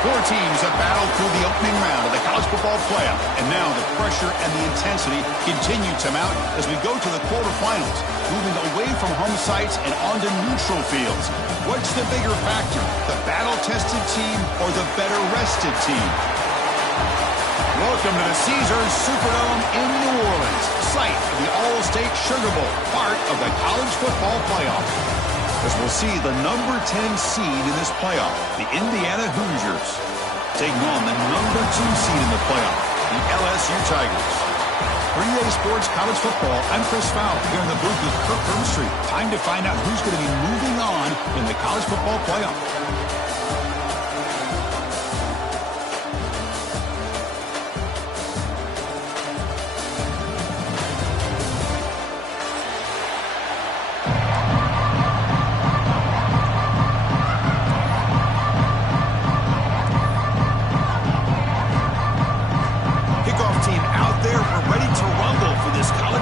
Four teams have battled through the opening round of the college football playoff, and now the pressure and the intensity continue to mount as we go to the quarterfinals, moving away from home sites and onto neutral fields. What's the bigger factor, the battle-tested team or the better-rested team? Welcome to the Caesars Superdome in New Orleans, site of the All-State Sugar Bowl, part of the college football playoff. As we'll see the number 10 seed in this playoff, the Indiana Hoosiers, taking on the number 2 seed in the playoff, the LSU Tigers. For EA Sports College Football, I'm Chris Fowler here in the booth with Kirk Herbstreit. Time to find out who's going to be moving on in the college football playoff.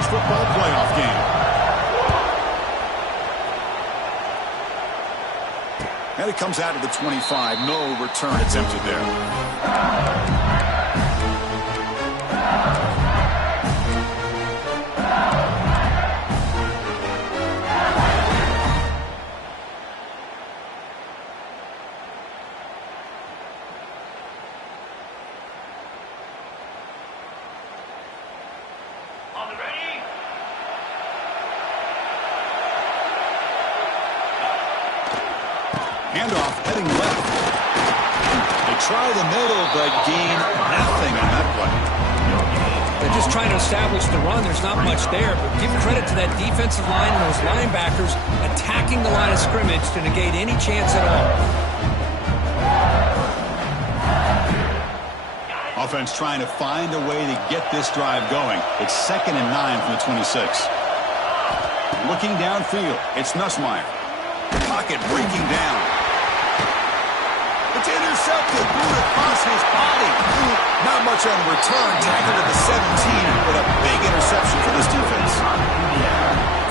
Football playoff game. And it comes out of the 25. No return attempted there. Handoff heading left. They try the middle, but gain nothing on that play. They're just trying to establish the run. There's not much there, but give credit to that defensive line and those linebackers attacking the line of scrimmage to negate any chance at all. Offense trying to find a way to get this drive going. It's 2nd and 9 from the 26. Looking downfield, it's Nussmeier. Pocket breaking down. It's intercepted. Boot across his body. Not much on the return. Tackled at the 17, but a big interception for this defense.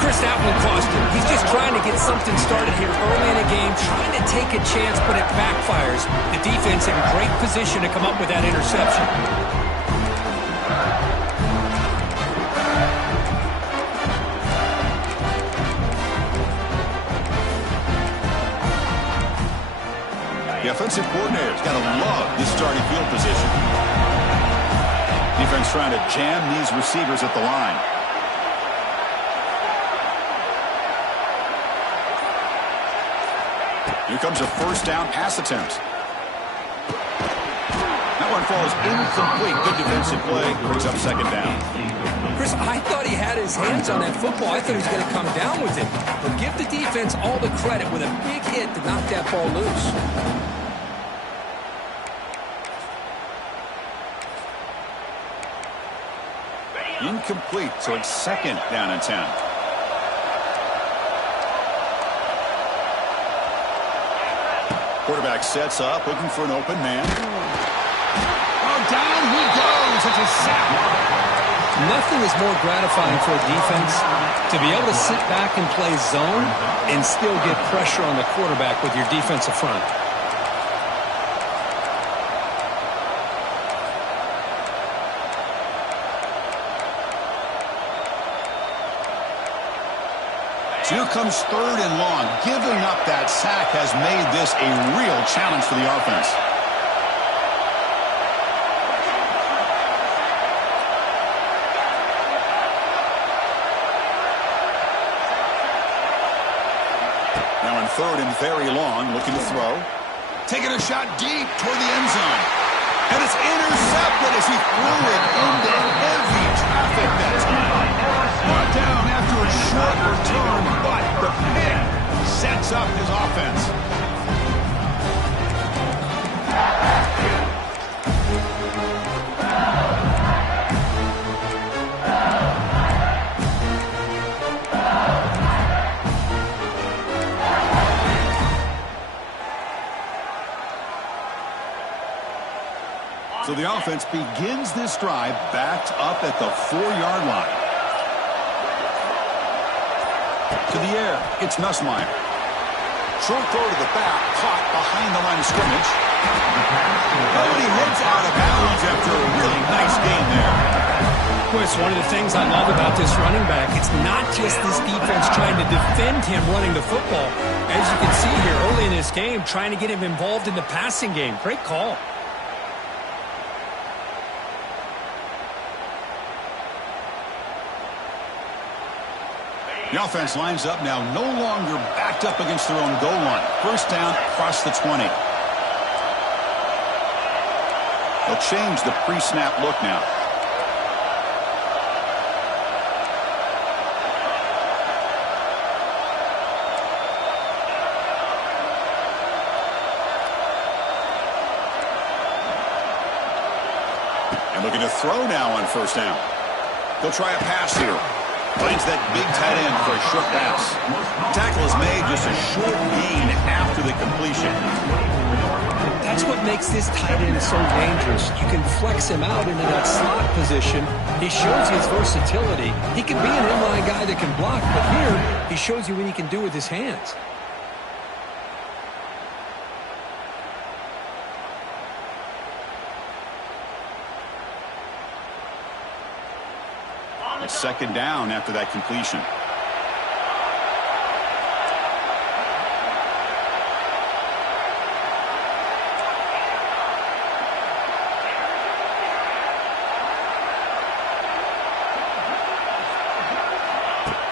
Chris, that one cost him. He's just trying to get something started here early in the game, trying to take a chance, but it backfires. The defense in great position to come up with that interception. The offensive coordinator's got to love this starting field position. Defense trying to jam these receivers at the line. Here comes a first down pass attempt. That one falls incomplete. Good defensive play. Brings up 2nd down. Chris, I thought he had his hands on that football. I thought he was going to come down with it. But give the defense all the credit with a big hit to knock that ball loose. Incomplete, so it's 2nd down and 10. Quarterback sets up, looking for an open man. Oh, down he goes. It's a sack. Nothing is more gratifying for a defense to be able to sit back and play zone and still get pressure on the quarterback with your defensive front. So here comes 3rd and long. Giving up that sack has made this a real challenge for the offense. Now in 3rd and very long, looking to throw. Taking a shot deep toward the end zone. And it's intercepted as he threw it into heavy traffic that time. Brought down after a short return, but the pick sets up his offense. So the offense begins this drive backed up at the 4-yard line. To the air, it's Nussmeier. Short throw to the back, caught behind the line of scrimmage. Oh, and he heads out of bounds after a really nice game there. Well, it's one of the things I love about this running back. It's not just this defense trying to defend him running the football. As you can see here early in this game, trying to get him involved in the passing game. Great call. The offense lines up now, no longer backed up against their own goal line. First down across the 20. They'll change the pre-snap look now. And looking to throw now on first down. They'll try a pass here. Finds that big tight end for a short pass. Tackle is made, just a short gain after the completion. That's what makes this tight end so dangerous. You can flex him out into that slot position. He shows you his versatility. He can be an inline guy that can block, but here he shows you what he can do with his hands. Second down after that completion.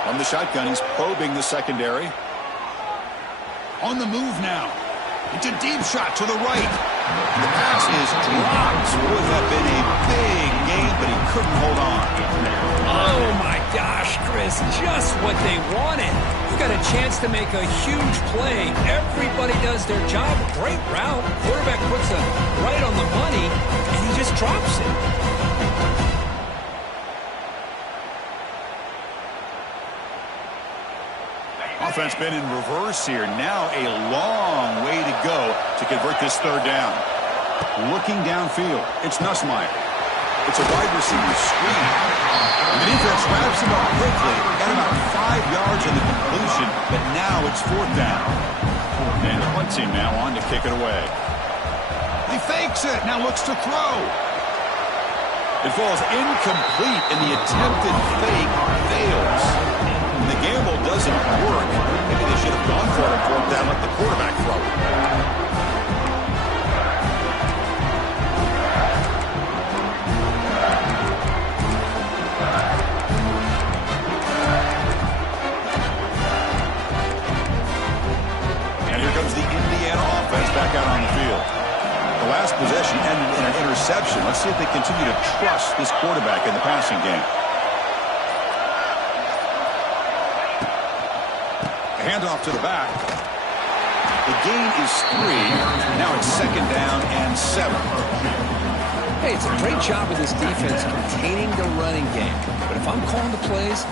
From the shotgun, he's probing the secondary. On the move now. It's a deep shot to the right. The pass is dropped. Would have been a big gain, but he couldn't hold on. Oh, my gosh, Chris, just what they wanted. You got a chance to make a huge play. Everybody does their job. Great route. Quarterback puts it right on the money, and he just drops it. Offense been in reverse here. Now a long way to go to convert this third down. Looking downfield, it's Nussmeier. It's a wide receiver screen. And the defense wraps him up quickly. Got about 5 yards in the completion, but now it's fourth down. And the punt team now on to kick it away. He fakes it, now looks to throw. It falls incomplete, and the attempted fake fails. And the gamble doesn't work. Maybe they should have gone for it and fourth down, let the quarterback throw it. And here comes the Indiana offense back out on the field. The last possession ended in an interception. Let's see if they continue to trust this quarterback in the passing game. Handoff to the back. The gain is 3. Now it's second down and 7. Hey, it's a great job of this defense containing the running game. But if I'm calling the plays,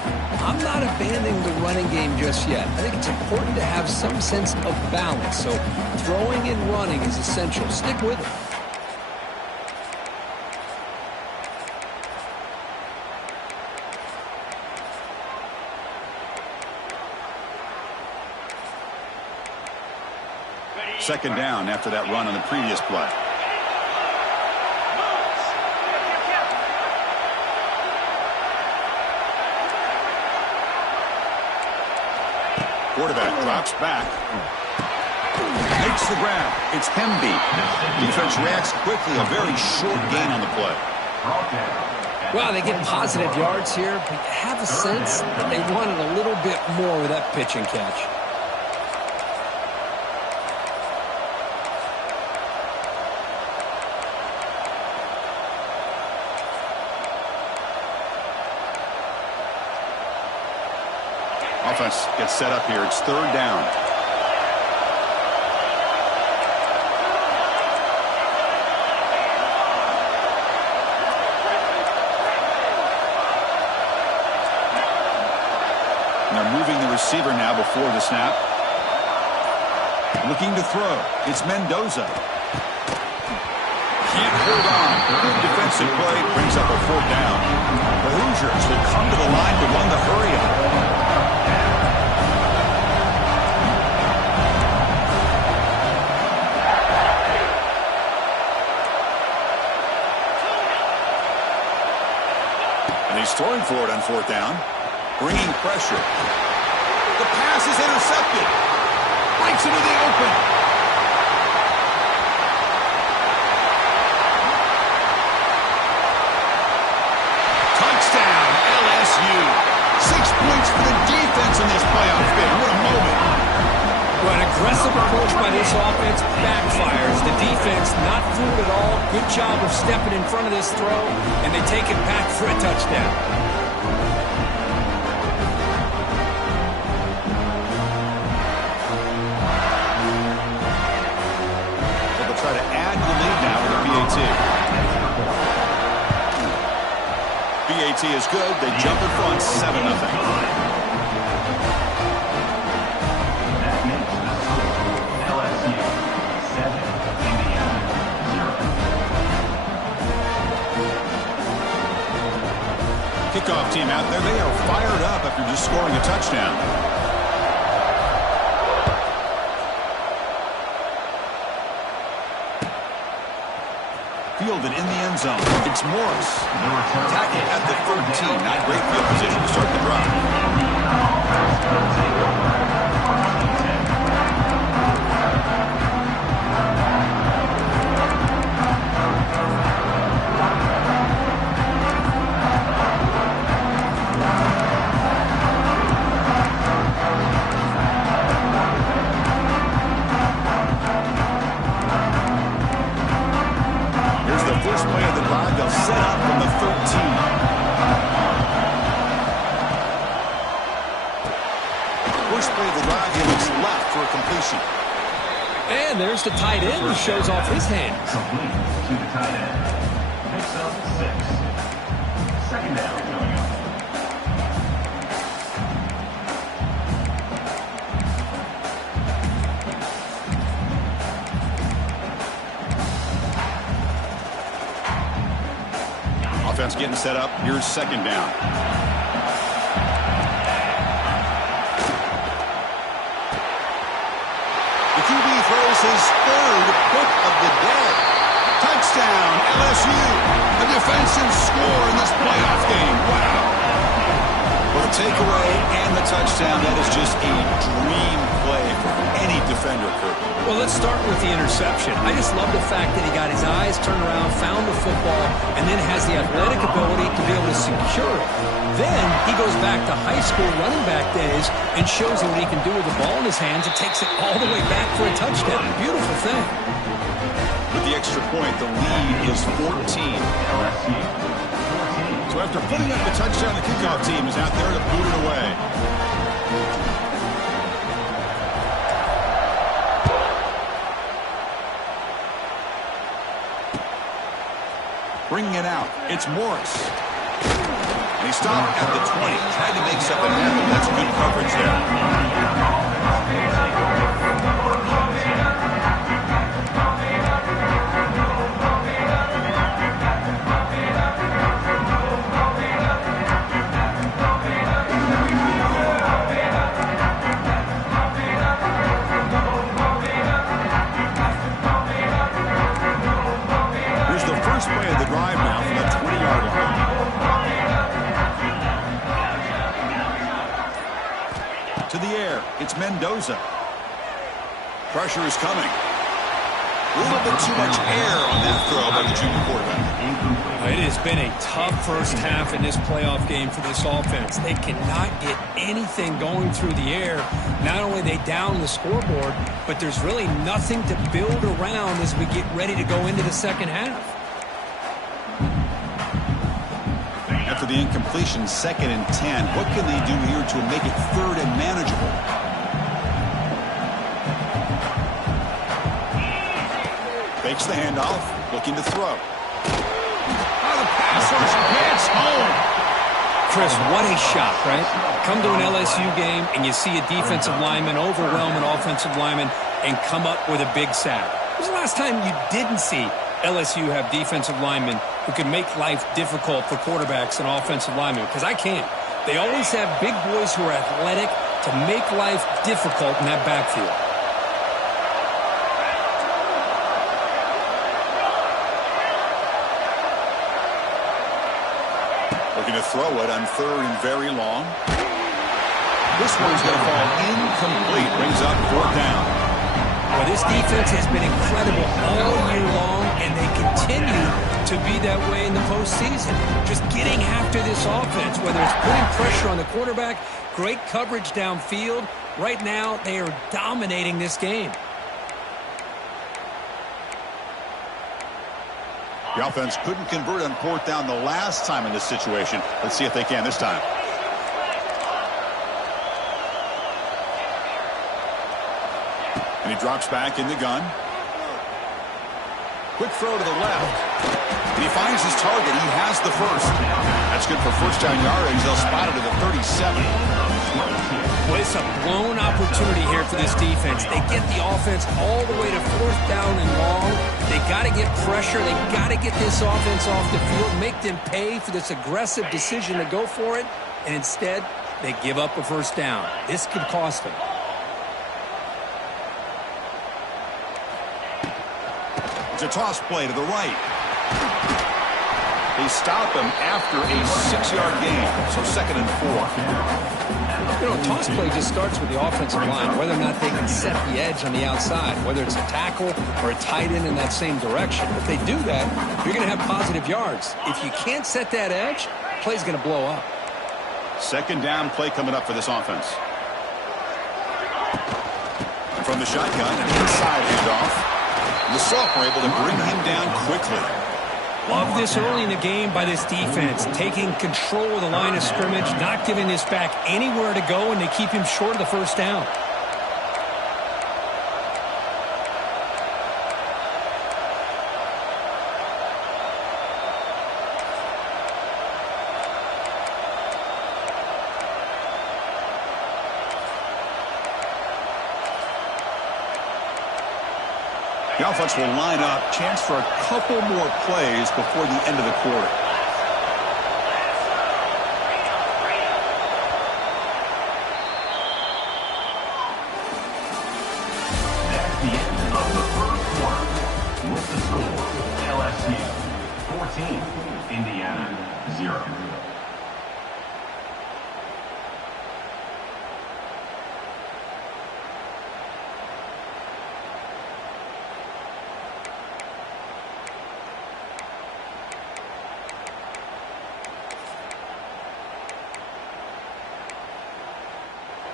I'm not abandoning the running game just yet. I think it's important to have some sense of balance. So throwing and running is essential. Stick with it. Second down after that run on the previous play. Quarterback drops back. Makes the grab. It's Hemby. Defense reacts quickly. A very short gain on the play. Well, they get positive yards here, but you have a sense that they wanted a little bit more with that pitch and catch. Offense gets set up here. It's third down. And they're moving the receiver now before the snap. Looking to throw. It's Mendoza. Can't hold on. Good defensive play brings up a fourth down. The Hoosiers will come to the line to run the hurry-up. for it on fourth down. Bringing pressure. The pass is intercepted. Breaks into the open. Touchdown, LSU. 6 points for the defense in this playoff game. What a moment. Well, an aggressive approach by this offense backfires. The defense not fooled at all. Good job of stepping in front of this throw, and they take it back for a touchdown. They'll try to add to the lead now with a PAT. PAT is good. They jump in front 7-0. Kickoff team out there. They are fired up after just scoring a touchdown. Fielded in the end zone. It's Morris. Tackle at the 13. Not great field position to start the drive. First play of the drive, they'll set up from the 13. First play of the drive, he looks left for a completion. And there's the tight end who shows off his hands. Complete to the tight end. Picks up 6. Second down coming up. Offense getting set up. Here's second down. The QB throws his third pick of the day. Touchdown, LSU. A defensive score in this playoff game. Wow. Well, the takeaway and the touchdown, that is just a dream play for any defender, Kurt. Well, let's start with the interception. I just love the fact that he got his eyes turned around, found the football, and then has the athletic ability to be able to secure it. Then he goes back to high school running back days and shows you what he can do with the ball in his hands and takes it all the way back for a touchdown. Beautiful thing. With the extra point, the lead is 14. So after putting up the touchdown, the kickoff team is out there to boot it away. Bringing it out, it's Morris. And he stopped at the 20. Tried to make something happen. That's good coverage there. Here's the first play of the drive now from the 20-yard line. To the air, it's Mendoza. Pressure is coming. A little bit too much air on that throw by the junior quarterback. It has been a tough first half in this playoff game for this offense. They cannot get anything going through the air. Not only they down the scoreboard, but there's really nothing to build around as we get ready to go into the second half. After the incompletion, 2nd and 10. What can they do here to make it 3rd and manageable? Fakes the handoff, looking to throw. The pass rush gets home. Chris, what a shot, right? Come to an LSU game and you see a defensive lineman overwhelm an offensive lineman and come up with a big sack. When was the last time you didn't see LSU have defensive linemen who can make life difficult for quarterbacks and offensive linemen? Because I can't. They always have big boys who are athletic to make life difficult in that backfield. Looking to throw it on 3rd and very long. This one's going to fall incomplete. Brings up 4th down. Well, this defense has been incredible all year long, and they continue to be that way in the postseason. Just getting after this offense, whether it's putting pressure on the quarterback, great coverage downfield. Right now, they are dominating this game. The offense couldn't convert on 4th down the last time in this situation. Let's see if they can this time. And he drops back in the gun. Quick throw to the left. And he finds his target. He has the first. That's good for first down yardage. They'll spot it at the 37. Well, it's a blown opportunity here for this defense. They get the offense all the way to 4th down and long. They got to get pressure. They got to get this offense off the field, make them pay for this aggressive decision to go for it. And instead, they give up a first down. This could cost them. It's a toss play to the right. They stop him after a 6-yard gain, so 2nd and 4. You know, a toss play just starts with the offensive line, whether or not they can set the edge on the outside, whether it's a tackle or a tight end in that same direction. If they do that, you're going to have positive yards. If you can't set that edge, play's going to blow up. 2nd down play coming up for this offense. And from the shotgun, an inside handoff. The sophomore able to bring him down quickly. Love this early in the game by this defense, taking control of the line of scrimmage, not giving this back anywhere to go, and they keep him short of the first down. The offense will line up. Chance for a couple more plays before the end of the quarter. That's the end of the first quarter. With the score, LSU 14, Indiana 0.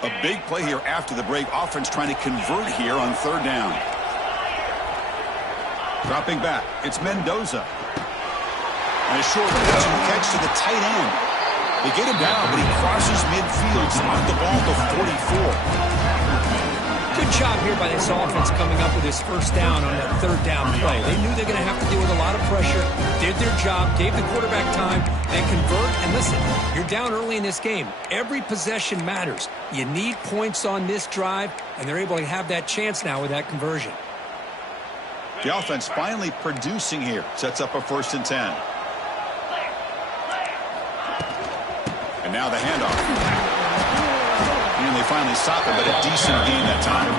A big play here after the break. Offense trying to convert here on 3rd down. Dropping back. It's Mendoza. And a short catch to the tight end. They get him down, but he crosses midfield. Spot the ball to 44. Good job here by this offense coming up with this first down on that 3rd down play. They knew they're going to have to deal with a lot of pressure, did their job, gave the quarterback time, and convert. And listen, you're down early in this game. Every possession matters. You need points on this drive, and they're able to have that chance now with that conversion. The offense finally producing here. Sets up a 1st and 10. And now the handoff. And they finally stop it, but a decent gain that time.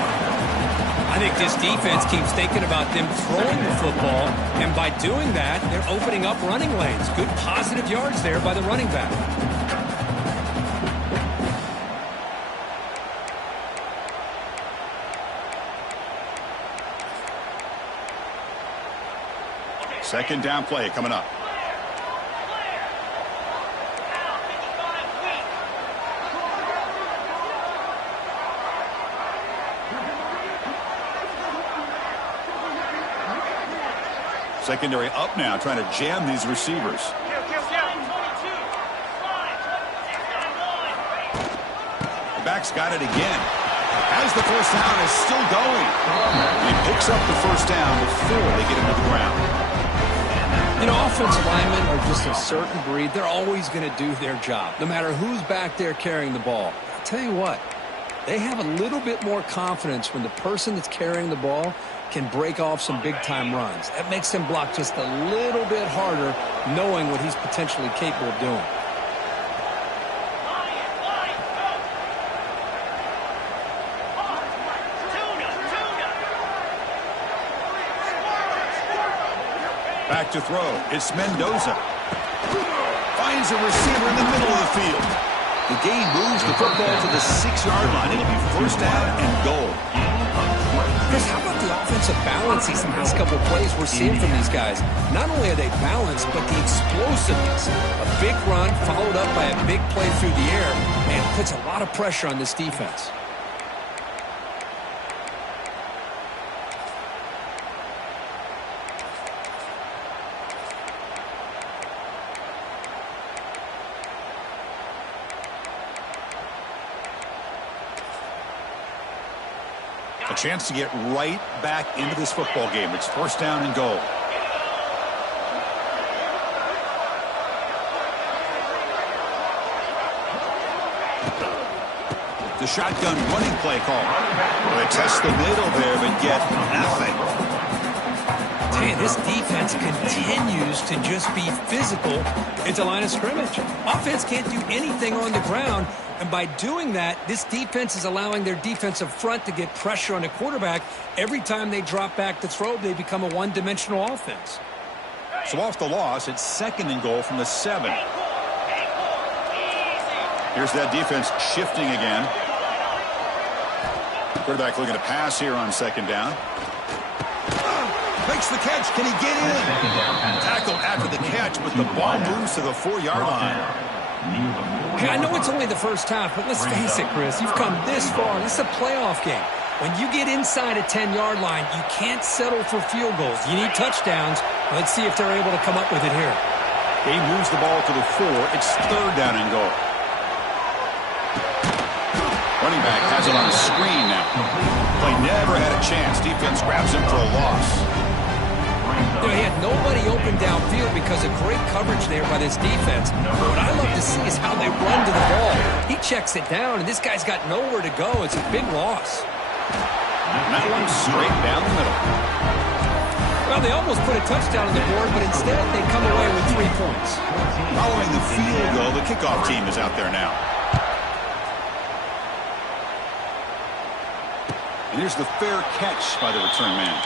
I think this defense keeps thinking about them throwing the football, and by doing that, they're opening up running lanes. Good positive yards there by the running back. Second down play coming up. Secondary up now, trying to jam these receivers. The back's got it again. Has the first down, is still going. He picks up the first down before they get him to the ground. You know, offensive linemen are just a certain breed. They're always going to do their job, no matter who's back there carrying the ball. I'll tell you what, they have a little bit more confidence when the person that's carrying the ball can break off some big-time runs. That makes them block just a little bit harder, knowing what he's potentially capable of doing. Back to throw. It's Mendoza. finds a receiver in the middle of the field. The gain moves the football to the 6-yard line. It'll be first down and goal. Chris, how about the offensive balance these last couple of plays we're seeing from these guys? Not only are they balanced, but the explosiveness. A big run followed up by a big play through the air, and puts a lot of pressure on this defense. A chance to get right back into this football game. It's first down and goal. The shotgun running play call. They test the middle there, but get nothing. Man, this defense continues to just be physical at the line of scrimmage. Offense can't do anything on the ground, and by doing that, this defense is allowing their defensive front to get pressure on the quarterback. Every time they drop back to throw, they become a one-dimensional offense. So off the loss, it's second and goal from the 7. Here's that defense shifting again. Quarterback looking to pass here on second down. Makes the catch. Can he get in? Tackle after the catch, but the ball moves to the 4-yard line. Okay, I know it's only the first half, but let's face it, Chris. You've come this far. This is a playoff game. When you get inside a 10-yard line, you can't settle for field goals. You need touchdowns. Let's see if they're able to come up with it here. He moves the ball to the 4. It's third down and goal. Running back has it on the screen now. Play never had a chance. Defense grabs him for a loss. You know, he had nobody open downfield because of great coverage there by this defense. But what I love to see is how they run to the ball. He checks it down, and this guy's got nowhere to go. It's a big loss. And that one straight down the middle. Well, they almost put a touchdown on the board, but instead they come away with 3 points. Following the field goal, the kickoff team is out there now. And here's the fair catch by the return man.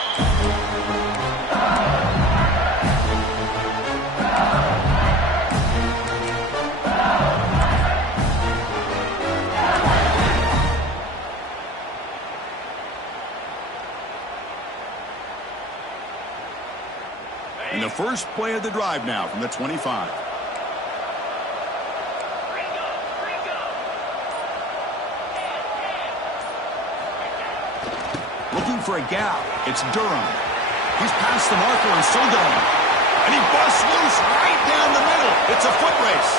And the first play of the drive now from the 25. Looking for a gap. It's Durham. He's past the marker and still going. And he busts loose right down the middle. It's a foot race.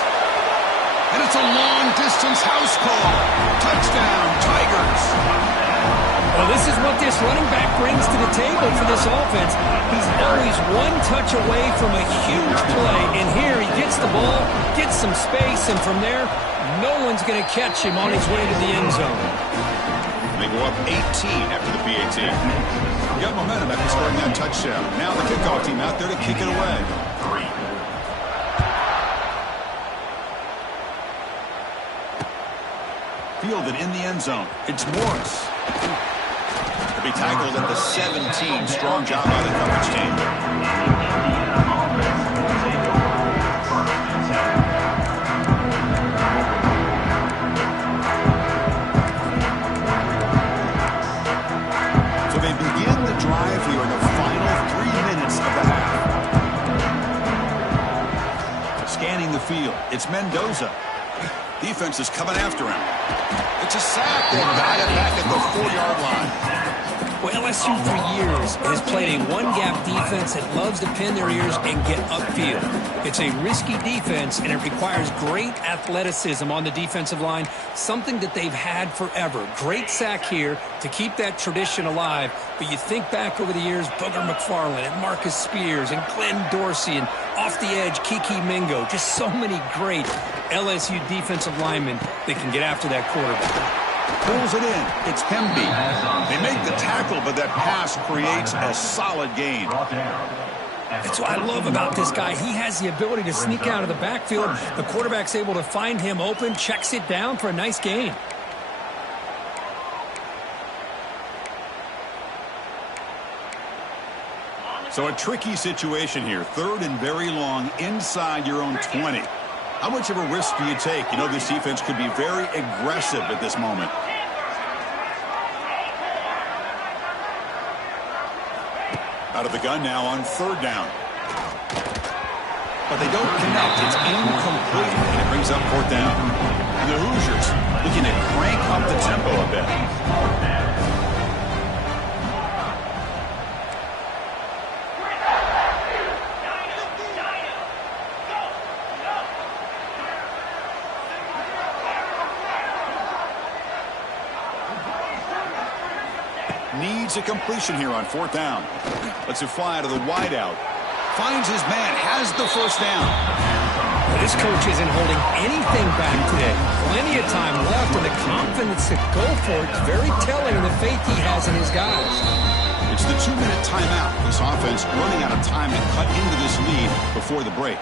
And it's a long-distance house call. Touchdown, Tigers. Well, this is what this running back brings to the table for this offense. He's always one touch away from a huge play. And here he gets the ball, gets some space, and from there, no one's going to catch him on his way to the end zone. They go up 18 after the PAT. Got momentum after scoring that touchdown. Now the kickoff team out there to kick it away. Fielded in the end zone. It's Morris. To be tackled at the 17. Strong job by the coverage team. Drive here in the final 3 minutes of the half. Scanning the field, it's Mendoza. Defense is coming after him. It's a sack. They got it back at the 4-yard line. Well, LSU for years has played a one-gap defense that loves to pin their ears and get upfield. It's a risky defense, and it requires great athleticism on the defensive line, something that they've had forever. Great sack here to keep that tradition alive. But you think back over the years, Booger McFarland and Marcus Spears and Glenn Dorsey and off the edge, Kiki Mingo. Just so many great LSU defensive linemen that can get after that quarterback. Pulls it in. It's Hemby. They make the tackle, but that pass creates a solid gain. That's what I love about this guy. He has the ability to sneak out of the backfield. The quarterback's able to find him open, checks it down for a nice gain. So a tricky situation here. Third and very long inside your own 20. How much of a risk do you take? You know this defense could be very aggressive at this moment. Out of the gun now on 3rd down. But they don't connect. It's incomplete, and it brings up 4th down. And the Hoosiers looking to crank up the tempo a bit. Needs a completion here on 4th down. Lets it fly to the wideout. Finds his man, has the 1st down. This coach isn't holding anything back today. Plenty of time left, and the confidence to go for it is very telling in the faith he has in his guys. It's the 2-minute timeout. This offense running out of time to cut into this lead before the break.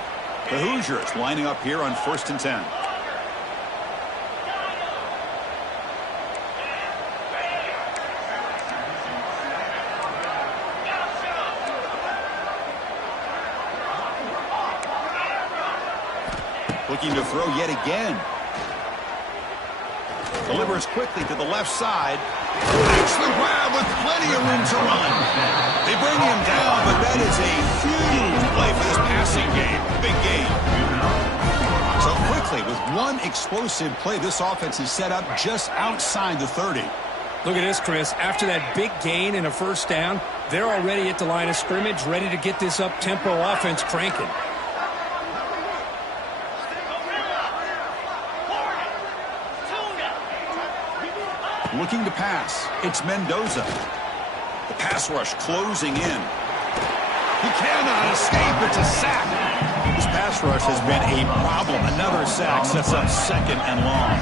The Hoosiers lining up here on 1st and 10. Looking to throw yet again. Delivers quickly to the left side. Makes the grab with plenty of room to run. They bring him down, but that is a huge play for this passing game. Big game. So quickly, with one explosive play, this offense is set up just outside the 30. Look at this, Chris. After that big gain and a 1st down, they're already at the line of scrimmage, ready to get this up-tempo offense cranking. Looking to pass. It's Mendoza. The pass rush closing in. He cannot escape. It's a sack. This pass rush has been a problem. Another sack sets up 2nd and long.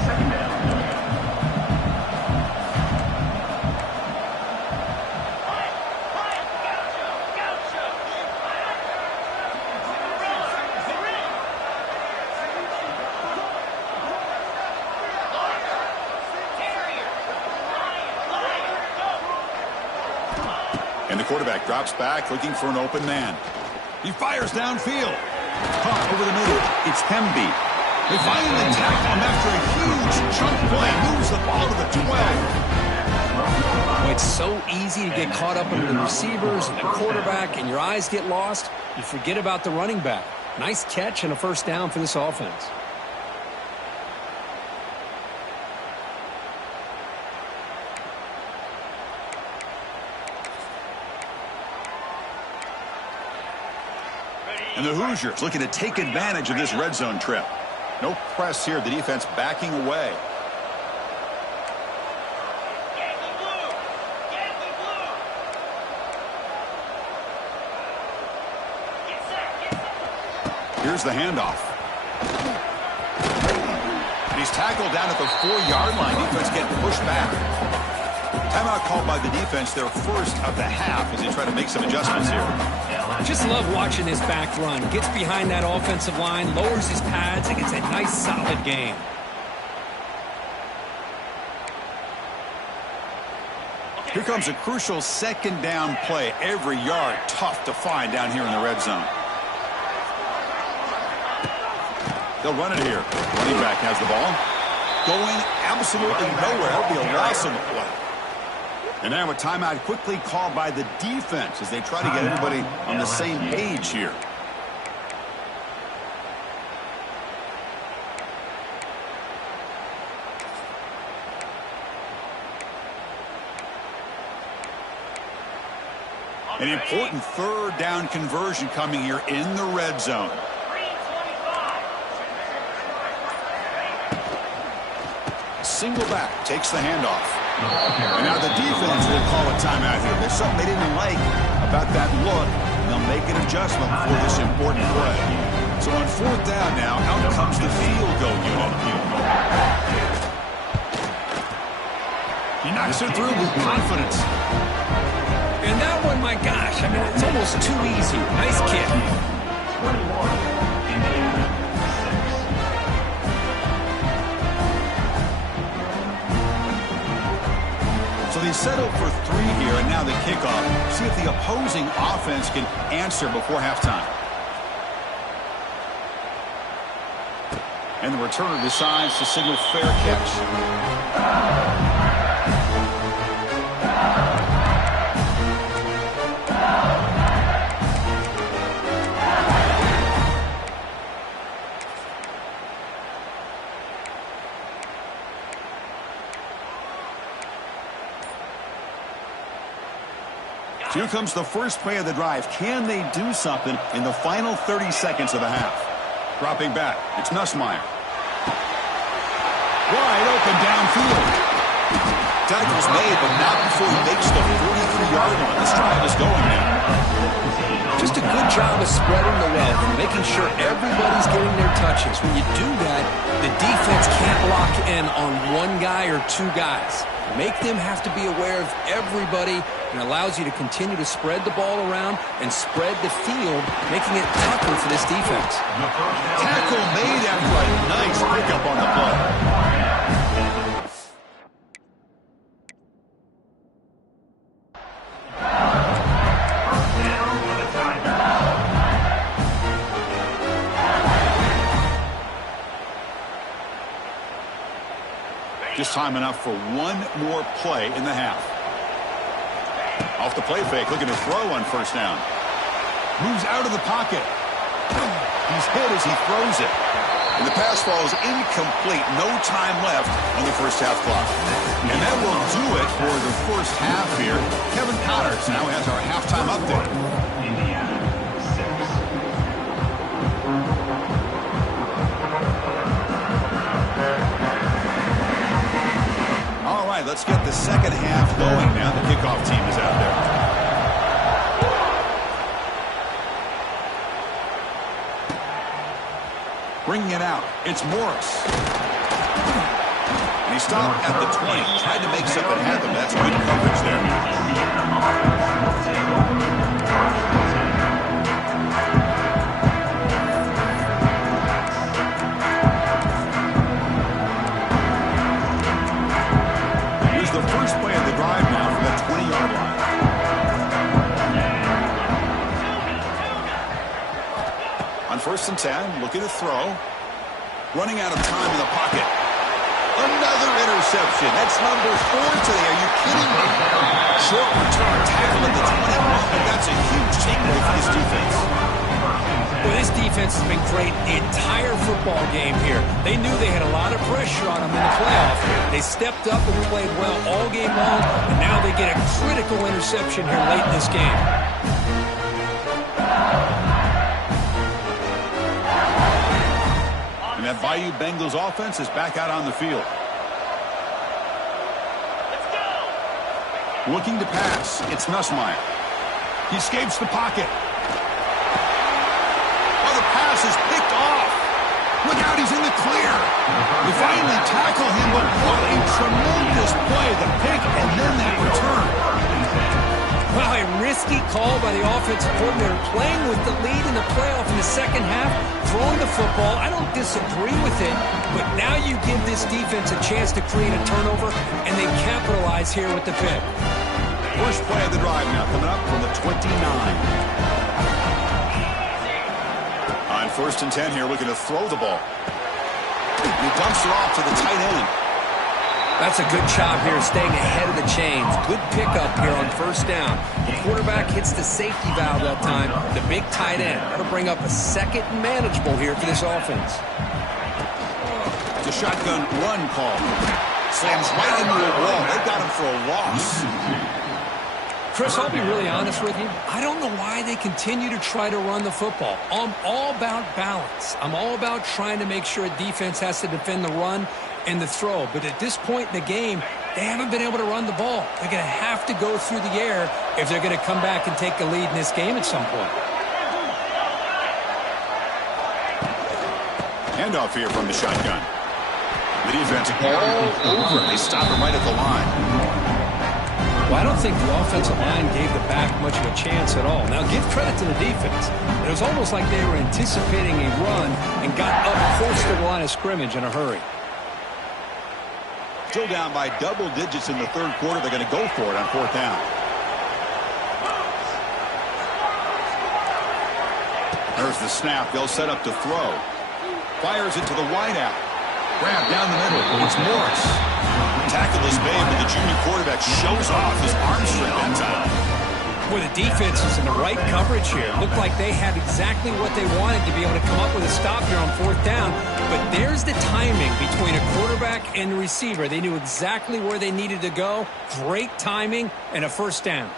And the quarterback drops back, looking for an open man. He fires downfield. Caught over the middle. It's Hemby. They finally tackle him after a huge chunk play. Moves the ball to the 12. Well, it's so easy to get caught up in the receivers and the quarterback, and your eyes get lost. You forget about the running back. Nice catch and a 1st down for this offense. And the Hoosiers looking to take advantage of this red zone trip. No press here. The defense backing away. Here's the handoff. And he's tackled down at the 4-yard line. Defense getting pushed back. Timeout called by the defense, their 1st of the half, as they try to make some adjustments here. Just love watching this back run. Gets behind that offensive line, lowers his pads, and gets a nice solid gain. Here comes a crucial 2nd down play. Every yard tough to find down here in the red zone. They'll run it here. Running back has the ball. Going absolutely nowhere. That'll be a loss on the play. And now a timeout quickly called by the defense as they try to get everybody on the same page here. An important 3rd down conversion coming here in the red zone. Single back takes the handoff. And now the defense will call a timeout here. There's something they didn't like about that look. They'll make an adjustment for this important play. So on 4th down now, out comes the field goal unit. He knocks it through with confidence. And that one, my gosh, I mean, it's almost too easy. Nice kick. 21. So they settle for 3 here, and now the kickoff. See if the opposing offense can answer before halftime. And the returner decides to signal fair catch. Here comes the first play of the drive. Can they do something in the final 30 seconds of the half? Dropping back, it's Nussmeier. Wide open downfield. Tackle's made, but not before he makes the 43-yard line. This drive is going now. Just a good job of spreading the wealth and making sure everybody's getting their touches. When you do that, the defense can't lock in on one guy or two guys. Make them have to be aware of everybody, and allows you to continue to spread the ball around and spread the field, making it tougher for this defense. Tackle made after a nice pickup on the play. Just time enough for one more play in the half. Off the play fake, looking to throw on first down. Moves out of the pocket. He's hit as he throws it. And the pass falls incomplete. No time left on the first half clock. And that will do it for the first half here. Kevin Connors now has our halftime update. Indiana 6. All right, let's get the second half going now. The kickoff team is out there. Bringing it out, it's Morris. And he stopped at the 20, tried to make something happen. That's good coverage there. Here's the first play of the drive now from the 20-yard line. On 1st and 10, looking to throw. Running out of time in the pocket. Another interception. That's number 4 today. Are you kidding me? Short return, tackle at the 21, and that's a huge takeaway for this defense. Well, this defense has been great the entire football game here. They knew they had a lot of pressure on them in the playoff. They stepped up and played well all game long, and now they get a critical interception here late in this game. And that Bayou Bengals offense is back out on the field. Looking to pass. It's Nussmeier. He escapes the pocket. Oh, the pass is picked off. Look out, he's in the clear. They finally tackle him, but what a tremendous play. The pick and then that return. Well, a risky call by the offensive coordinator, playing with the lead in the playoff in the second half, throwing the football. I don't disagree with it, but now you give this defense a chance to create a turnover, and they capitalize here with the pick. First play of the drive now coming up from the 29. On 1st and 10 here, looking to throw the ball. And he dumps it off to the tight end. That's a good job here, staying ahead of the chains. Good pickup here on first down. The quarterback hits the safety valve that time. The big tight end. That'll bring up a second and manageable here for this offense. It's a shotgun run call. Slams right into a wall. They've got him for a loss. Chris, I'll be really honest with you. I don't know why they continue to try to run the football. I'm all about balance. I'm all about trying to make sure a defense has to defend the run and the throw. But at this point in the game, they haven't been able to run the ball. They're going to have to go through the air if they're going to come back and take the lead in this game at some point. Handoff here from the shotgun. The defense all over. They stop him right at the line. Well, I don't think the offensive line gave the back much of a chance at all. Now, give credit to the defense. It was almost like they were anticipating a run and got up close to the line of scrimmage in a hurry. Still down by double digits in the third quarter. They're going to go for it on 4th down. There's the snap. They'll set up to throw. Fires it to the wideout. grab down the middle. It's Morris. Tackle is made, but the junior quarterback shows off his arm strength that time. Well, the defense was in the right coverage here. Looked like they had exactly what they wanted to be able to come up with a stop here on 4th down. But there's the timing between a quarterback and the receiver. They knew exactly where they needed to go. Great timing and a 1st down.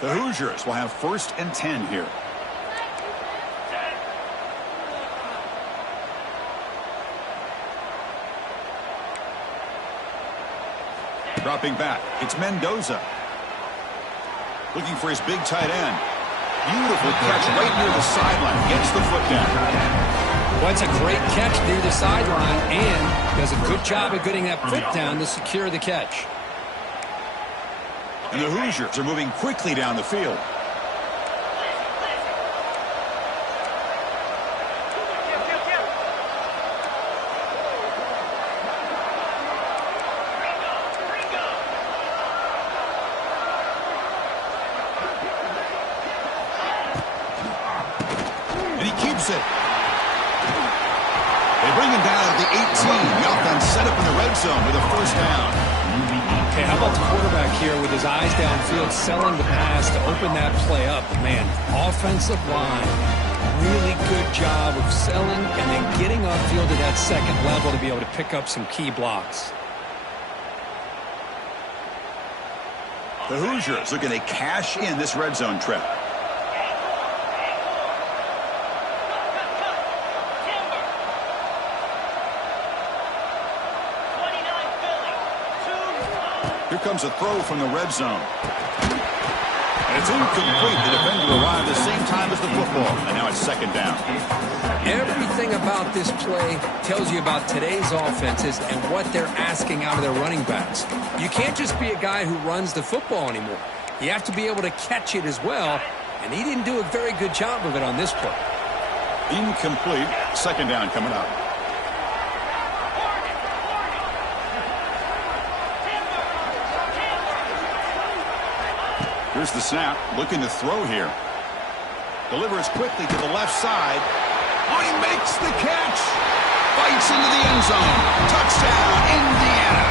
The Hoosiers will have 1st and 10 here. Dropping back, it's Mendoza. Looking for his big tight end. Beautiful catch right near the sideline. Gets the foot down. Well, it's a great catch near the sideline and does a good job of getting that foot down to secure the catch. And the Hoosiers are moving quickly down the field. It. They bring him down at the 18. The offense set up in the red zone with a 1st down. Okay, how about the quarterback here with his eyes downfield, selling the pass to open that play up? Man, offensive line, really good job of selling and then getting upfield to that 2nd level to be able to pick up some key blocks. The Hoosiers looking to cash in this red zone trip. Here comes a throw from the red zone. And it's incomplete. The defender arrived the same time as the football. And now it's 2nd down. Everything about this play tells you about today's offenses and what they're asking out of their running backs. You can't just be a guy who runs the football anymore. You have to be able to catch it as well. And he didn't do a very good job of it on this play. Incomplete. 2nd down coming up. Here's the snap, looking to throw here. Delivers quickly to the left side. Oh, he makes the catch. Bites into the end zone. Touchdown, Indiana.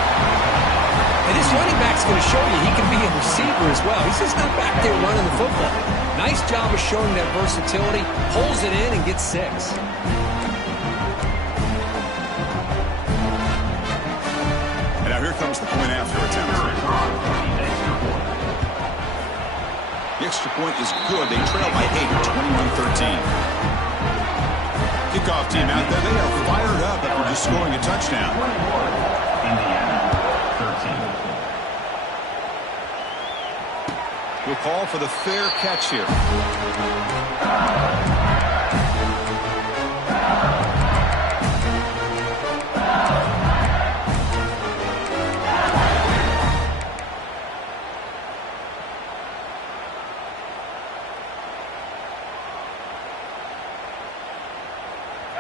And this running back's going to show you he can be a receiver as well. He's just not back there running the football. Nice job of showing that versatility. Pulls it in and gets 6. And now here comes the point after attempt. The extra point is good. They trail by 8, 21-13. Kickoff team out there. They are fired up after just scoring a touchdown. Indiana, 13. We'll call for the fair catch here.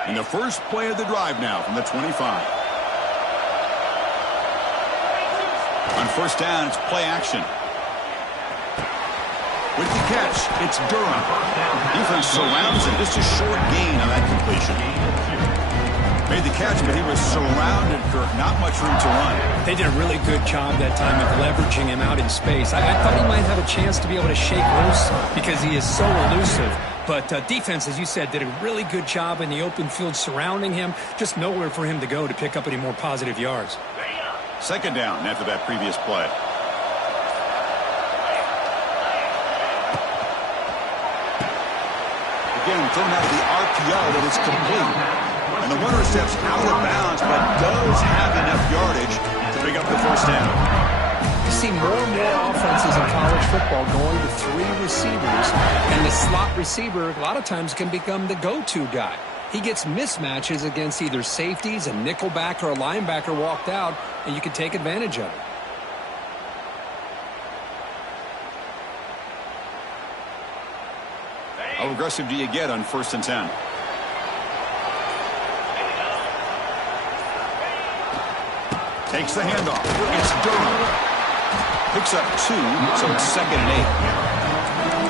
In the first play of the drive now from the 25. On 1st down, it's play action. With the catch, it's Durham. Defense surrounds him. Just a short gain on that completion. Made the catch, but he was surrounded for not much room to run. They did a really good job that time of leveraging him out in space. I thought he might have a chance to be able to shake loose because he is so elusive. But defense, as you said, did a really good job in the open field surrounding him. Just nowhere for him to go to pick up any more positive yards. 2nd down after that previous play. Again, thrown out of the RPO, but it's complete. And the runner steps out of bounds, but does have enough yardage to pick up the 1st down. You see more and more offenses in college football going to 3 receivers, and the slot receiver a lot of times can become the go-to guy. He gets mismatches against either safeties, a nickelback, or a linebacker walked out, and you can take advantage of it. How aggressive do you get on 1st and 10? Takes the handoff. It's Durham. Picks up 2, so it's 2nd and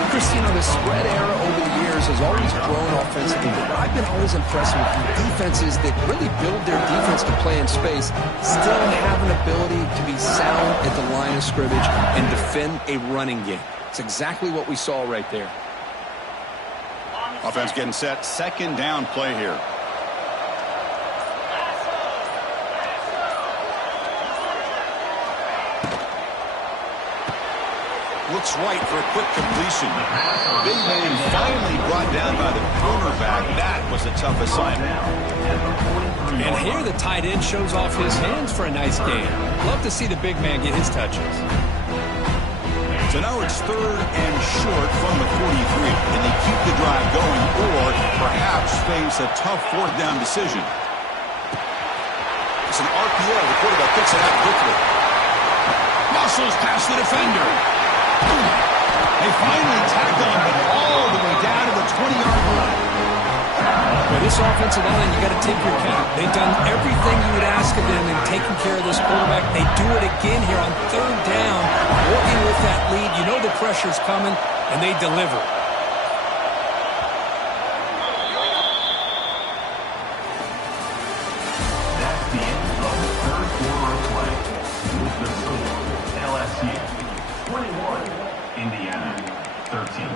8. Christine, the spread era over the years has always grown offensively, but I've been always impressed with defenses that really build their defense to play in space, still have an ability to be sound at the line of scrimmage and defend a running game. It's exactly what we saw right there. Offense getting set. Second down play here. Looks right for a quick completion. Big man finally brought down by the cornerback. That was a tough assignment. And here the tight end shows off his hands for a nice game. Love to see the big man get his touches. So now it's third and short from the 43. And they keep the drive going or perhaps face a tough fourth down decision. It's an RPO. The quarterback gets it out quickly. Muscles past the defender. They finally tackle him, but all the way down to the 20-yard line. Well, this offensive line, you got to take your count. They've done everything you would ask of them in taking care of this quarterback. They do it again here on third down, working with that lead. You know the pressure's coming, and they deliver. That's the end of the third quarter of play. With the score, LSU 21, Indiana 13.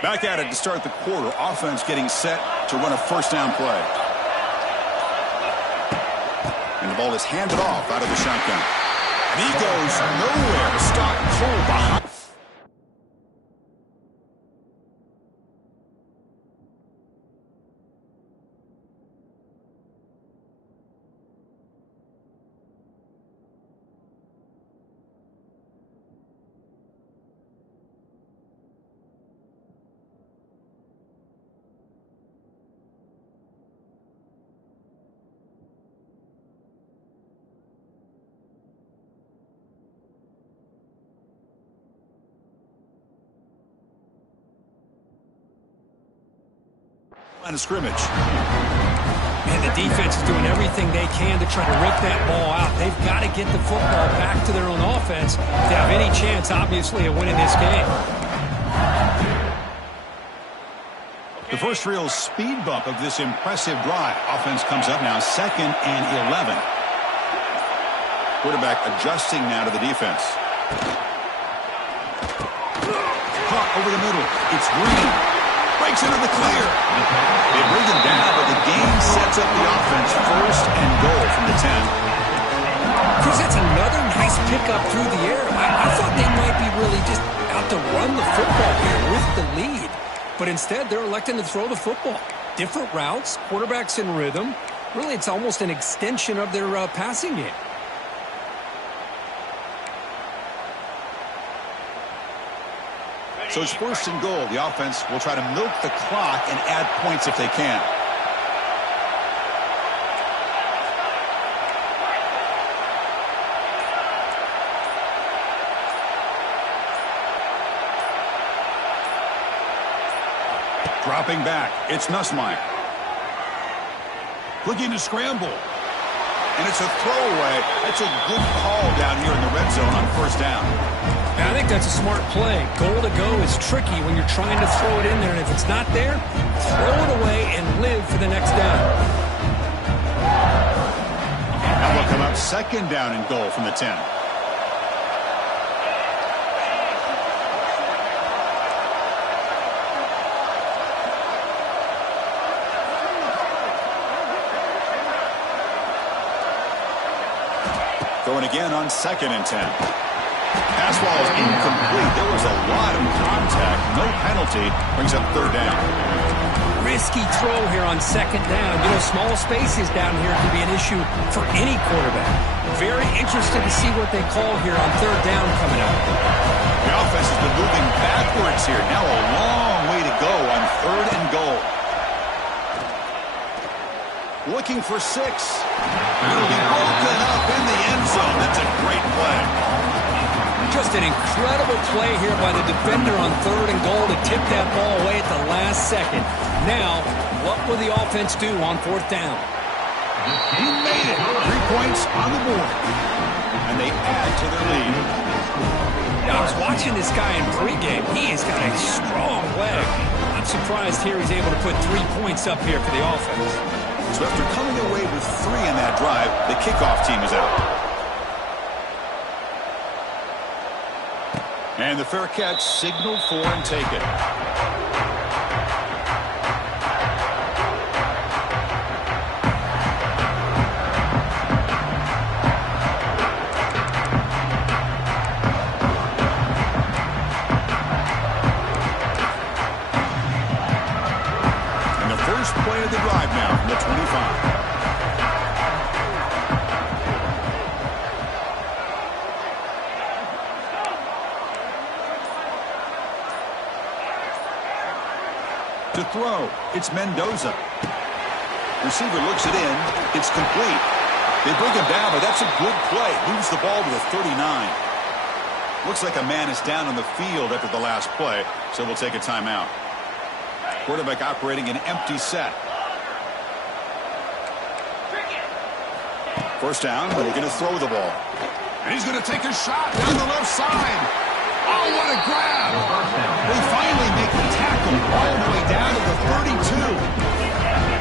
Back at it to start the quarter. Offense getting set to run a first down play. And the ball is handed off out of the shotgun. And he goes nowhere. Stop cold behind. Line of scrimmage. And the defense is doing everything they can to try to rip that ball out. They've got to get the football back to their own offense to have any chance, obviously, of winning this game. The first real speed bump of this impressive drive. Offense comes up now, 2nd and 11. Quarterback adjusting now to the defense. Caught over the middle. It's Green. Breaks into the clear. They bring him down, but the game sets up the offense. 1st and goal from the 10. Chris, that's another nice pickup through the air. I thought they might be really just out to run the football here with the lead. But instead, they're electing to throw the football. Different routes, quarterbacks in rhythm. Really, it's almost an extension of their passing game. So it's 1st and goal. The offense will try to milk the clock and add points if they can. Dropping back. It's Nussmeier. Looking to scramble. And it's a throwaway. That's a good call down here in the red zone on 1st down. I think that's a smart play. Goal to go is tricky when you're trying to throw it in there, and if it's not there, throw it away and live for the next down. Now they'll come up 2nd down and goal from the 10. Going again on 2nd and 10. Pass ball is incomplete. There was a lot of contact. No penalty. Brings up 3rd down. Risky throw here on 2nd down. You know, small spaces down here can be an issue for any quarterback. Very interested to see what they call here on 3rd down coming up. The offense has been moving backwards here. Now a long way to go on 3rd and goal. looking for 6. It'll be broken up in the end zone. That's a great play. Just an incredible play here by the defender on 3rd and goal to tip that ball away at the last second. Now, what will the offense do on 4th down? He made it. 3 points on the board. And they add to their lead. Yeah, I was watching this guy in pregame. He has got a strong leg. I'm surprised here he's able to put 3 points up here for the offense. So after coming away with 3 in that drive, the kickoff team is out. And the fair catch signaled for and taken. And the first play of the drive now from the 25. To throw, it's Mendoza. Receiver looks it in. It's complete. They bring him down, but that's a good play. Moves the ball to the 39. Looks like a man is down on the field after the last play, so we'll take a timeout. Quarterback operating an empty set. First down, they're going to throw the ball. And he's going to take a shot down the left side. Oh, what a grab! They finally make the tackle all the way down to the 32.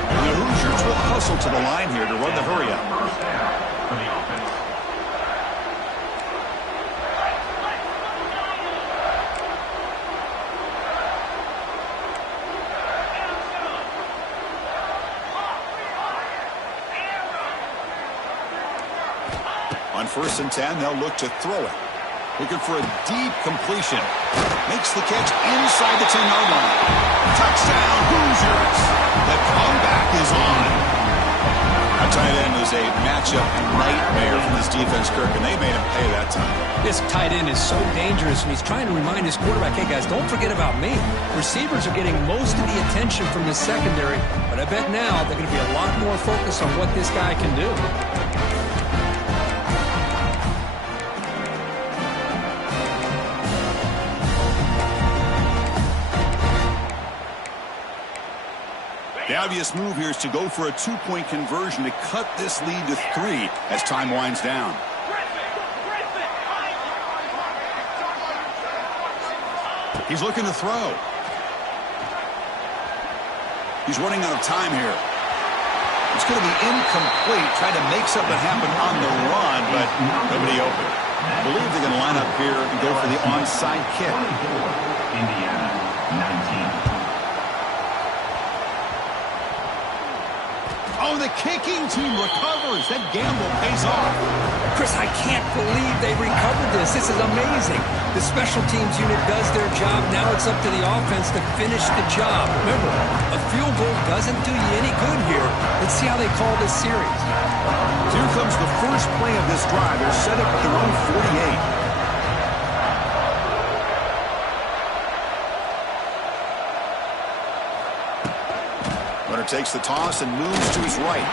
And the Hoosiers will hustle to the line here to run the hurry up. On 1st and 10, they'll look to throw it. Looking for a deep completion. Makes the catch inside the 10-yard line. Touchdown, Hoosiers. The comeback is on. A tight end is a matchup nightmare for this defense, Kirk, and they made him pay that time. This tight end is so dangerous, and he's trying to remind his quarterback, hey, guys, don't forget about me. Receivers are getting most of the attention from the secondary, but I bet now they're going to be a lot more focused on what this guy can do. The obvious move here is to go for a 2-point conversion to cut this lead to 3 as time winds down. He's looking to throw. He's running out of time here. It's going to be incomplete. Trying to make something happen on the run, but nobody open. I believe they're going to line up here and go for the onside kick. Indiana, 19. Oh, the kicking team recovers. That gamble pays off. Chris, I can't believe they recovered this. This is amazing. The special teams unit does their job. Now it's up to the offense to finish the job. Remember, a field goal doesn't do you any good here. Let's see how they call this series. Here comes the first play of this drive. They're set up at their own 48. Takes the toss and moves to his right.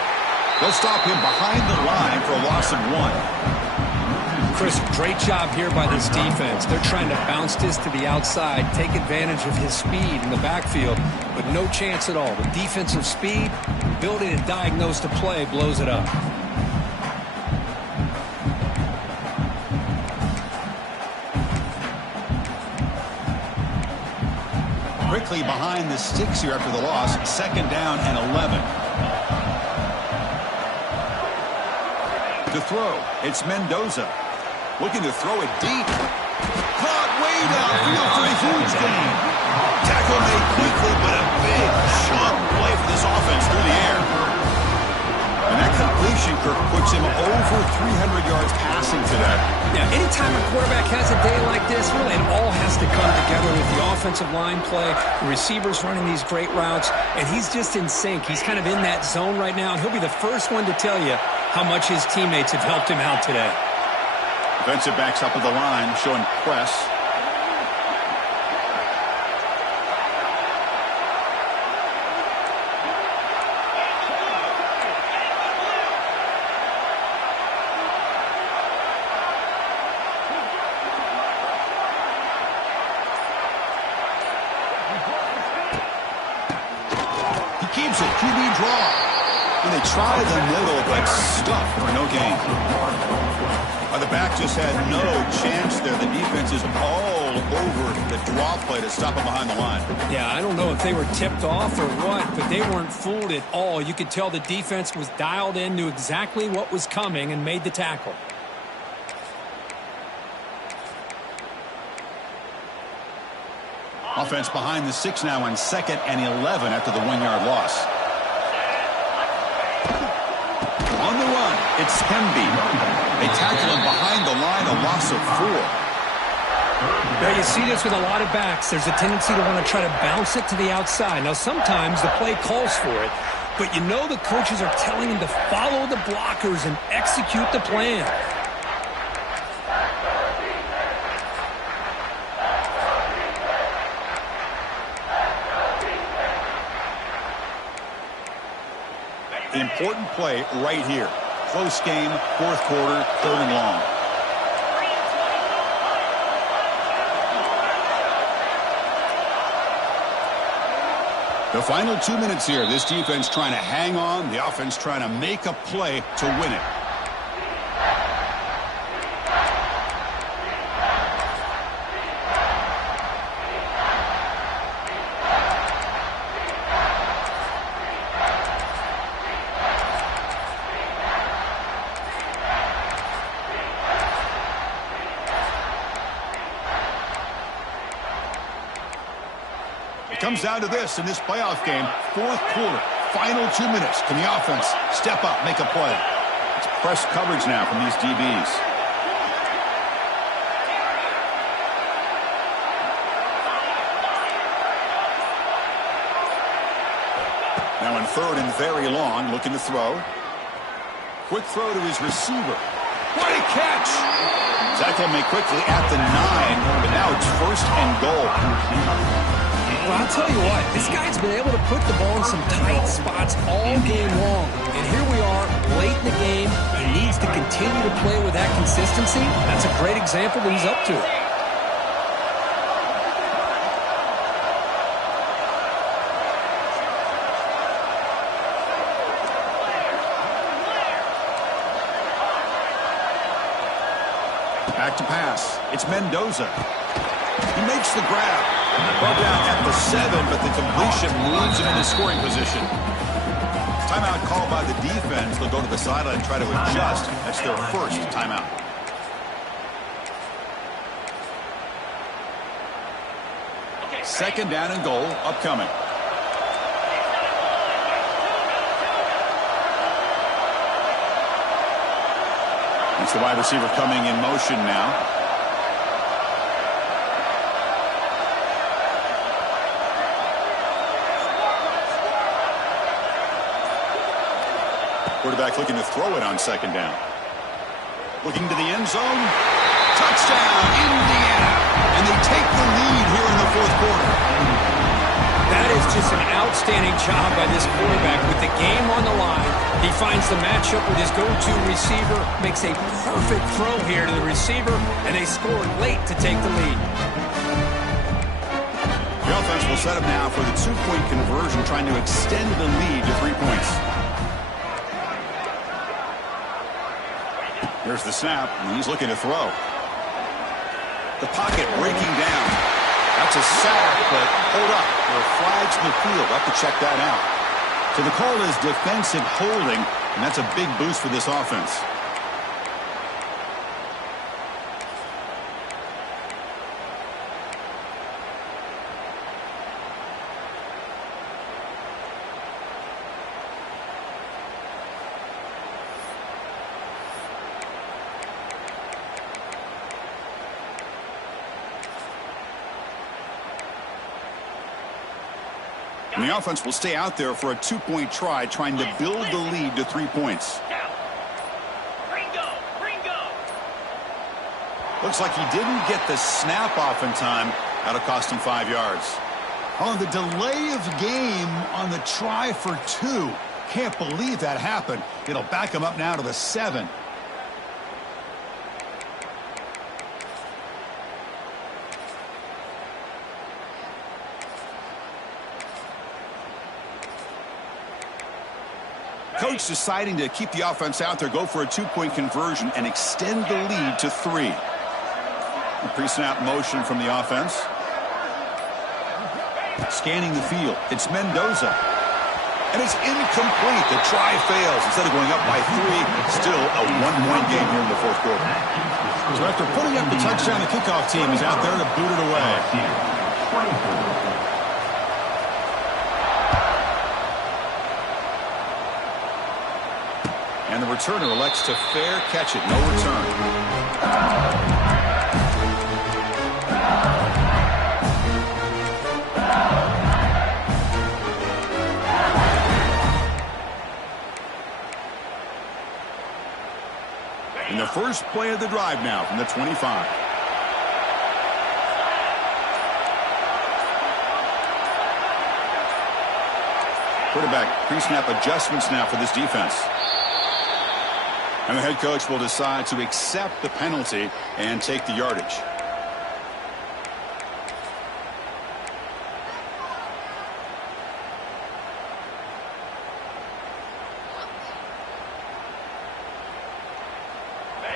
They'll stop him behind the line for a loss of 1. Chris, great job here by this defense. They're trying to bounce this to the outside, take advantage of his speed in the backfield, but no chance at all. The defensive speed, ability to diagnose the play, blows it up. Quickly behind the sticks here after the loss. 2nd down and 11. To throw, it's Mendoza. Looking to throw it deep. Caught way downfield for a huge gain. Tackle made quickly, but a big chunk play for this offense through the air. And that completion, Kirk, puts him over 300 yards passing today. Yeah, anytime a quarterback has a day like this, really it all has to come together with the offensive line play, the receivers running these great routes, and he's just in sync. He's kind of in that zone right now, and he'll be the first one to tell you how much his teammates have helped him out today. Defensive backs up at the line, showing press. comes a QB draw. And they try the middle, but stuff for no gain. The back just had no chance there. The defense is all over the draw play to stop him behind the line. Yeah, I don't know if they were tipped off or what, but they weren't fooled at all. You could tell the defense was dialed in, knew exactly what was coming, and made the tackle. Offense behind the 6 now on 2nd and 11 after the 1-yard loss. On the run, it's Hemby. They tackle him behind the line, a loss of 4. Now, you see this with a lot of backs. There's a tendency to want to try to bounce it to the outside. Now, sometimes the play calls for it, but you know the coaches are telling him to follow the blockers and execute the plan. The important play right here. Close game, 4th quarter, 3rd and long. The final 2 minutes here. This defense trying to hang on. The offense trying to make a play to win it. Comes down to this in this playoff game. 4th quarter, final 2 minutes. Can the offense step up, make a play? It's press coverage now from these DBs. Now in 3rd and very long, looking to throw. Quick throw to his receiver. What a catch! Tackle made quickly at the 9, but now it's 1st and goal. Well, I'll tell you what, this guy's been able to put the ball in some tight spots all game long. And here we are, late in the game. He needs to continue to play with that consistency. That's a great example that he's up to it. Back to pass. It's Mendoza. He makes the grab. Brought down at the 7, but the completion moves him into scoring position. Timeout called by the defense. They'll go to the sideline and try to adjust. That's their first timeout. Second down and goal upcoming. It's the wide receiver coming in motion now. Quarterback looking to throw it on 2nd down. Looking to the end zone. Touchdown, Indiana. And they take the lead here in the 4th quarter. That is just an outstanding job by this quarterback with the game on the line. He finds the matchup with his go-to receiver, makes a perfect throw here to the receiver, and they score late to take the lead. The offense will set up now for the 2-point conversion, trying to extend the lead to 3 points. Here's the snap, and he's looking to throw. The pocket breaking down. That's a sack, but hold up. There are flags in the field. We'll have to check that out. So the call is defensive holding, and that's a big boost for this offense. And the offense will stay out there for a 2-point try, trying to build the lead to 3 points. Looks like he didn't get the snap off in time. That'll cost him 5 yards. Oh, the delay of game on the try for 2. Can't believe that happened. It'll back him up now to the 7. Coach deciding to keep the offense out there, go for a two-point conversion, and extend the lead to 3. A pre-snap motion from the offense. Scanning the field. It's Mendoza. And it's incomplete. The try fails. Instead of going up by 3, still a 1-point game here in the fourth quarter. So after putting up the touchdown, the kickoff team is out there to boot it away. And the returner elects to fair catch it. No return. In the first play of the drive now from the 25. Quarterback pre-snap adjustments now for this defense. And the head coach will decide to accept the penalty and take the yardage.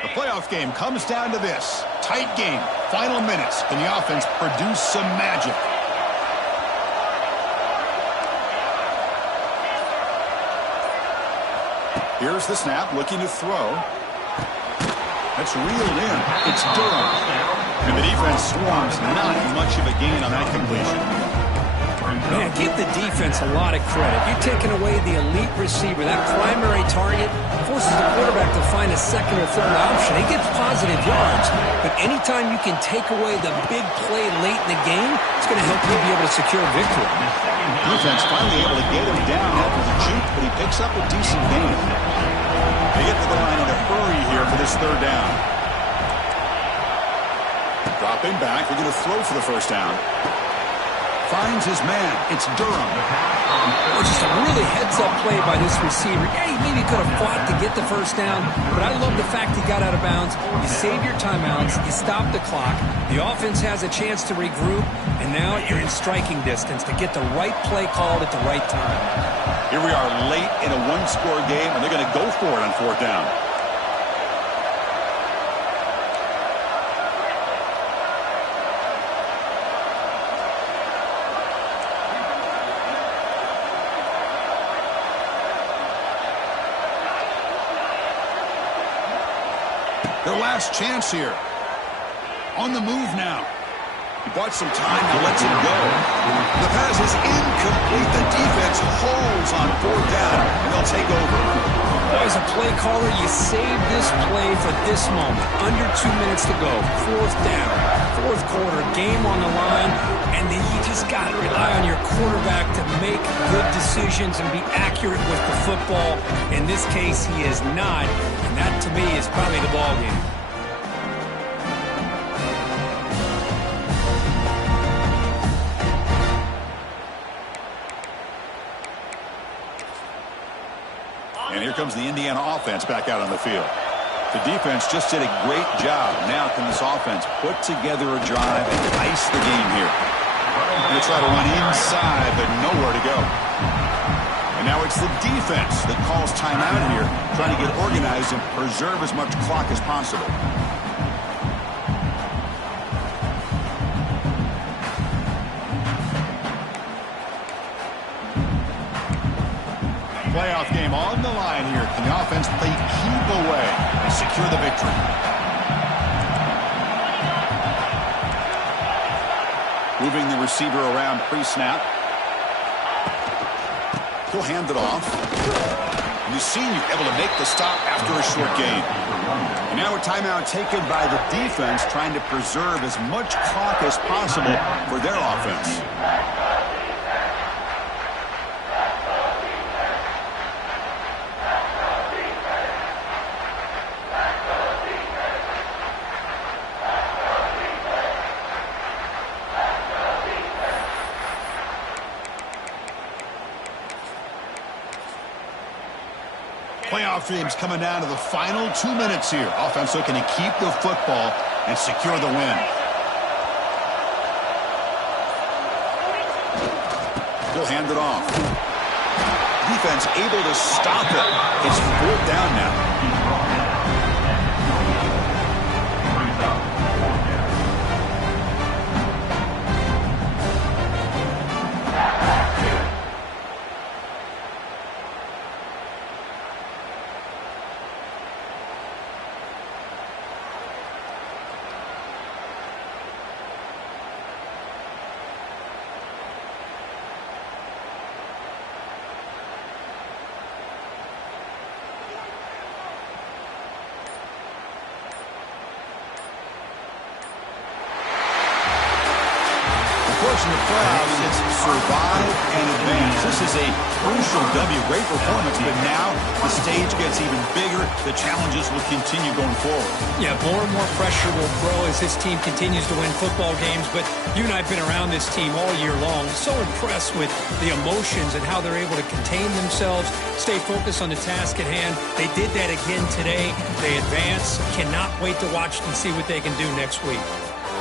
The playoff game comes down to this. Tight game. Final minutes. Can the offense produce some magic? Here's the snap, looking to throw. That's reeled in. It's Durham. And the defense swarms. Not much of a gain on that completion. Man, give the defense a lot of credit. You're taking away the elite receiver. That primary target forces the quarterback to find a second or third option. He gets positive yards, but anytime you can take away the big play late in the game, it's going to help you be able to secure a victory. Defense finally able to get him down after the juke, but he picks up a decent gain. They get to the line in a hurry here for this third down. Dropping back. They're going to throw for the first down. Finds his man. It's Durham. Oh, just a really heads-up play by this receiver. Yeah, he maybe could have fought to get the first down, but I love the fact he got out of bounds. You save your timeouts. You stop the clock. The offense has a chance to regroup, and now you're in striking distance to get the right play called at the right time. Here we are late in a one-score game, and they're going to go for it on fourth down. Their last chance here. On the move now. He bought some time, now lets him go. The pass is incomplete. The defense holds on fourth down, and they'll take over. As a play caller, you save this play for this moment. Under 2 minutes to go. Fourth down. Fourth quarter, game on the line, and then you just got to rely on your quarterback to make good decisions and be accurate with the football. In this case, he is not, and that to me is probably the ball game. And here comes the Indiana offense back out on the field. The defense just did a great job. Now can this offense put together a drive and ice the game here? Going to try to run inside, but nowhere to go. And now it's the defense that calls timeout here, trying to get organized and preserve as much clock as possible. Playoff game on the line here. Can the offense play keep away and secure the victory? Moving the receiver around pre-snap. He'll hand it off. And the senior able to make the stop after a short gain. And now a timeout taken by the defense, trying to preserve as much clock as possible for their offense. Playoff dreams coming down to the final 2 minutes here. Offense looking to keep the football and secure the win. He'll hand it off. He defense able to stop it. It's 4th down now. In the playoffs, it's survive and advance. This is a crucial W. Great performance, but now the stage gets even bigger. The challenges will continue going forward. Yeah, more and more pressure will grow as this team continues to win football games, but you and I have been around this team all year long. So impressed with the emotions and how they're able to contain themselves, stay focused on the task at hand. They did that again today. They advance. Cannot wait to watch and see what they can do next week.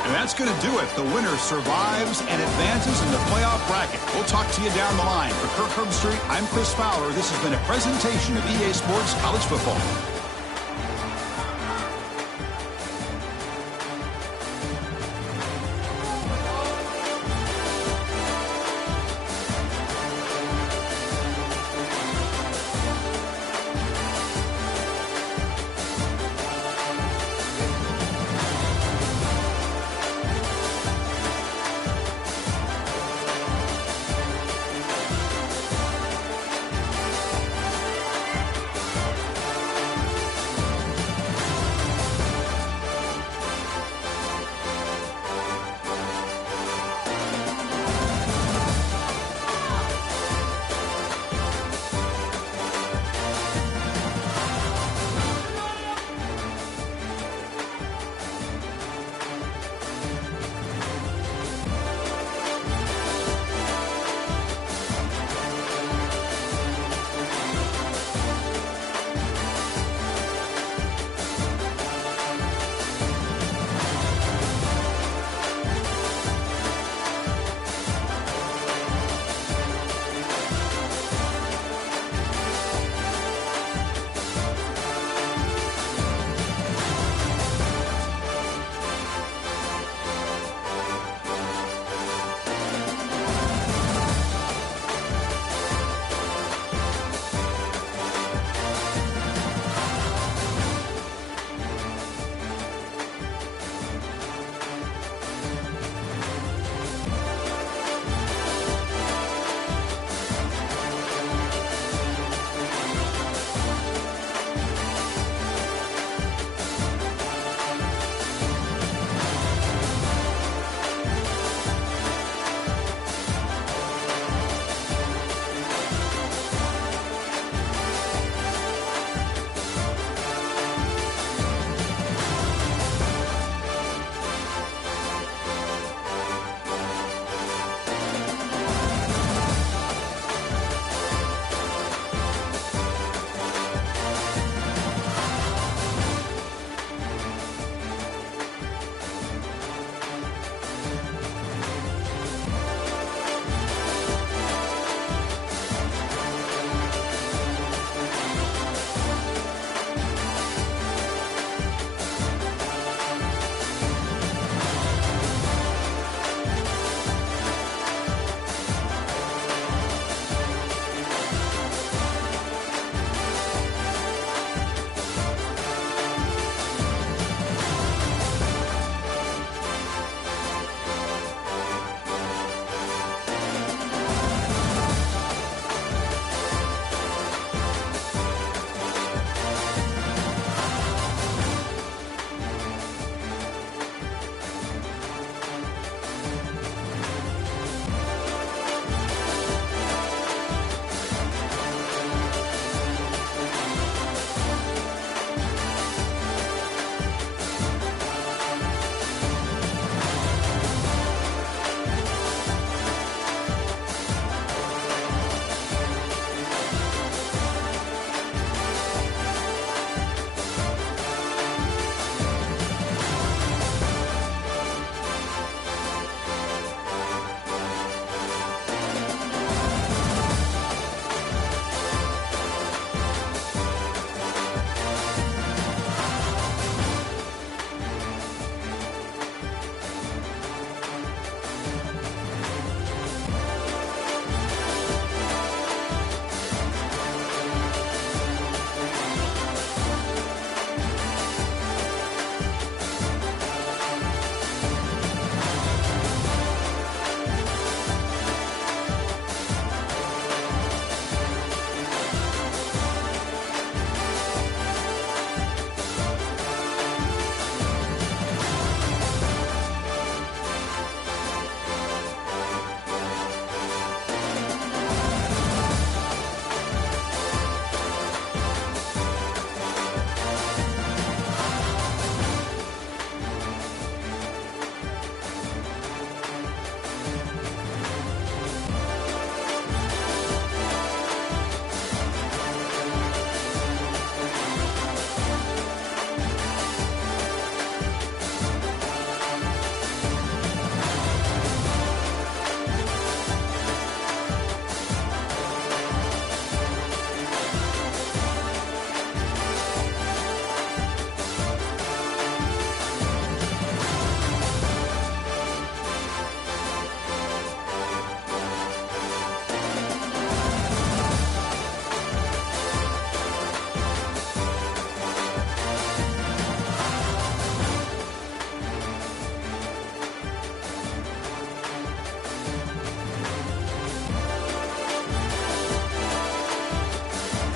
And that's going to do it. The winner survives and advances in the playoff bracket. We'll talk to you down the line. For Kirk Herbstreit, I'm Chris Fowler. This has been a presentation of EA Sports College Football.